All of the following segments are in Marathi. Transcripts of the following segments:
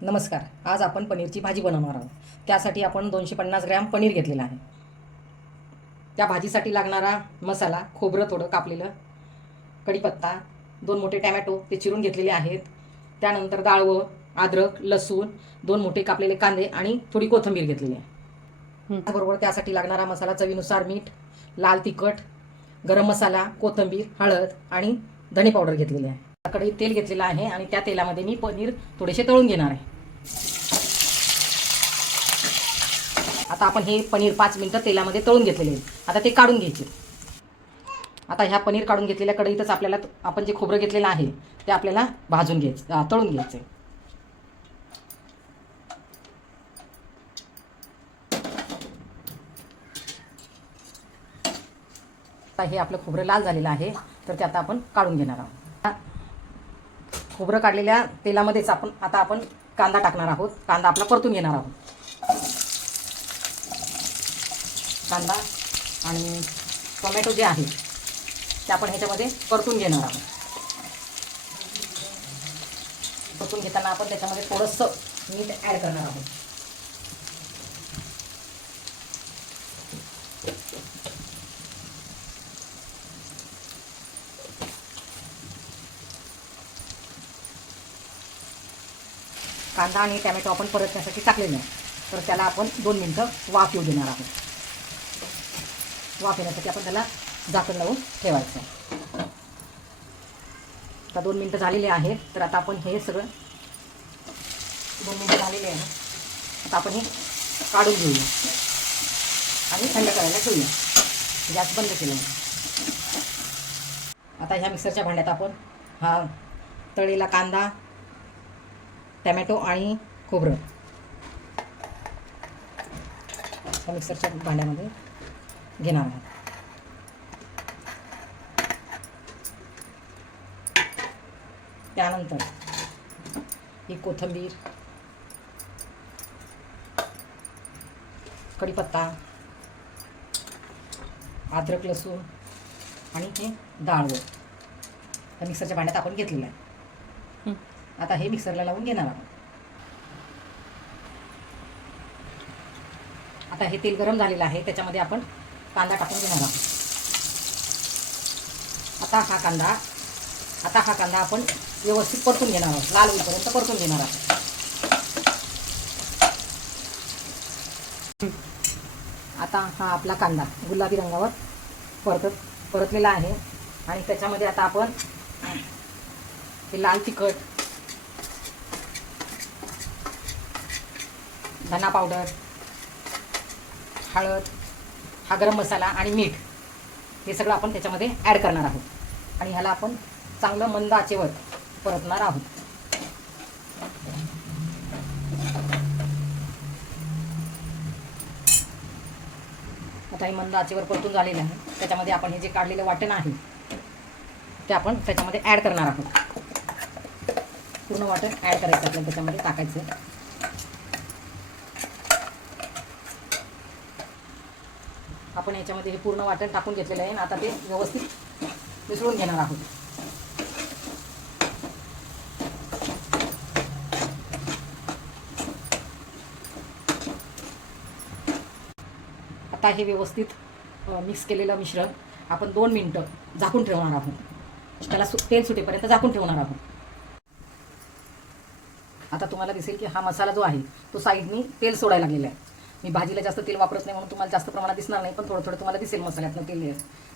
नमस्कार. आज आपण पनीरची भाजी बनवणार आहोत. त्यासाठी आपण 250 ग्रॅम पनीर घेतलेलं आहे. त्या भाजीसाठी लागणारा मसाला: खोबरं थोडं कापलेलं, कढीपत्ता, 2 मोठे टॅमॅटो ते चिरून घेतलेले आहेत, त्यानंतर डाळवं, अद्रक, लसूण, 2 मोठे कापलेले कांदे आणि थोडी कोथिंबीर घेतलेली आहे. त्याचबरोबर त्यासाठी लागणारा मसाला: चवीनुसार मीठ, लाल तिखट, गरम मसाला, कोथिंबीर, हळद आणि धणे पावडर घेतलेली आहे. कढईत तेल घेतलेलं आहे आणि त्या तेलामध्ये मी पनीर थोडेसे तळून घेणार आहे. आता आपण हे पनीर 5 मिनिटं तेलामध्ये तळून घेतलेले आहे. आता ते काढून घ्यायचे. आता ह्या पनीर काढून घेतलेल्या कढईतच आपल्याला आपण जे खोबरं घेतलेलं आहे ते आपल्याला भाजून घ्यायचं, तळून घ्यायचं. आता हे आपलं खोबरं लाल झालेलं आहे, तर ते आता आपण काढून घेणार आहोत. खोबरं काढलेल्या तेलामध्येच आपण कांदा टाकणार आहोत. कांदा आपला परतून घेणार आहोत. कांदा आणि टोमॅटो जे आहे ते आपण ह्याच्यामध्ये परतून घेणार आहोत. परतून घेताना आपण त्याच्यामध्ये थोडंसं मीठ ॲड करणार आहोत. कांदा आणि टोमॅटो आपण परतण्यासाठी टाकलेलं आहे, तर त्याला आपण 2 मिनिटं वाफ येऊ देणार आहोत. वाफ येण्यासाठी आपण त्याला झाकण लावून ठेवायचं. आता 2 मिनिटं झालेले आहेत, तर आता आपण हे सगळं 2 मिनिटं झालेले आहे. आता आपण हे काढून घेऊया आणि थंड करायला ठेवूया. गॅस बंद केला. आता ह्या मिक्सरच्या भांड्यात आपण हा तळलेला कांदा, टोमॅटो आणि खोबरं मिक्सरच्या भांड्यामध्ये घेणार आहोत. त्यानंतर ही कोथिंबीर, कढीपत्ता, अद्रक, लसूण आणि हे डाळवं त्या मिक्सरच्या भांड्यात आपण घेतलेलं आहे. आता हे मिक्सरला लावून घेणार आहोत. आता हे तेल गरम झालेलं आहे, त्याच्यामध्ये आपण कांदा टाकून घेणार आहोत. आता हा कांदा आपण व्यवस्थित परतून घेणार आहोत. लाल होईपर्यंत परतून घेणार आहोत. आता हा आपला कांदा गुलाबी रंगावर परतलेला आहे आणि त्याच्यामध्ये आता आपण हे लाल तिखट, धना पावडर, हळद, हा गरम मसाला आणि मीठ हे सगळं आपण त्याच्यामध्ये ॲड करणार आहोत आणि ह्याला आपण चांगलं मंद आचेवर परतणार आहोत. आता हे मंद आचेवर परतून झालेलं आहे. त्याच्यामध्ये आपण हे जे काढलेलं वाटण आहे ते आपण त्याच्यामध्ये ॲड करणार आहोत. पूर्ण वाटण ॲड करायचं आपल्याला, त्याच्यामध्ये टाकायचं. आपण याच्यामध्ये हे पूर्ण वाटण टाकून घेतलेलं आहे. आता ते व्यवस्थित मिसळून घेणार आहोत. आता हे व्यवस्थित मिक्स केलेलं मिश्रण आपण 2 मिनिटं झाकून ठेवणार आहोत. त्याला तेल सुटेपर्यंत झाकून ठेवणार आहोत. आता तुम्हाला दिसेल की हा मसाला जो आहे तो साईडनी तेल सोडायला लागलेला आहे. मी भाजीला जास्त तेल वापरत नाही म्हणून तुम्हाला जास्त प्रमाणात दिसणार नाही, पण थोडं थोडं तुम्हाला दिसेल मसाल्यातनं तेल.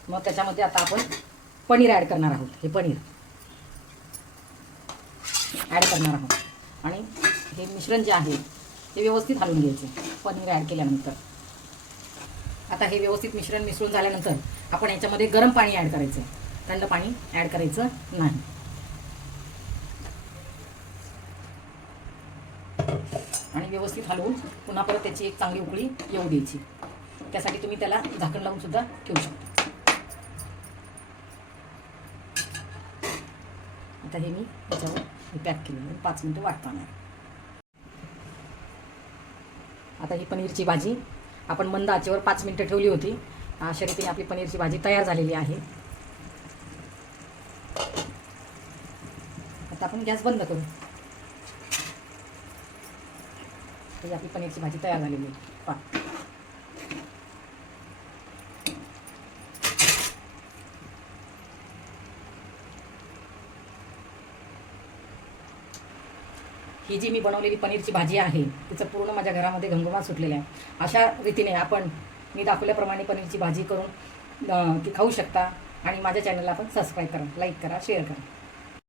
मग त्याच्यामध्ये आता आपण पनीर ॲड करणार आहोत. हे पनीर ॲड करणार आहोत आणि हे मिश्रण जे आहे ते व्यवस्थित हलवून घ्यायचे. पनीर ॲड केल्यानंतर आता हे व्यवस्थित मिश्रण मिसळून झाल्यानंतर आपण याच्यामध्ये गरम पाणी ॲड करायचं. थंड पाणी ॲड करायचं नाही. आणि व्यवस्थित हलवून पुन्हा परत त्याची एक चांगली उकळी येऊ द्यायची. त्यासाठी तुम्ही त्याला झाकण लावून सुद्धा ठेवू शकता. आता हे मी त्याच्यावर पॅक केलेलं 5 मिनिटं वाट पाहणार. आता ही पनीरची भाजी आपण मंद आचेवर 5 मिनिटं ठेवली होती. अशा रीतीने आपली पनीरची भाजी तयार झालेली आहे. आता आपण गॅस बंद करू. ही आपली पनीरची भाजी तयार झालेली आहे पहा. ही जी मी बनवलेली पनीरची भाजी आहे तिचं पूर्ण माझ्या घरामध्ये घमघमाट सुटलेला आहे. अशा रीतीने आपण मी दाखवल्याप्रमाणे पनीरची भाजी करून ती खाऊ शकता. आणि माझ्या चॅनलला पण सबस्क्राईब करा, लाईक करा, शेअर करा.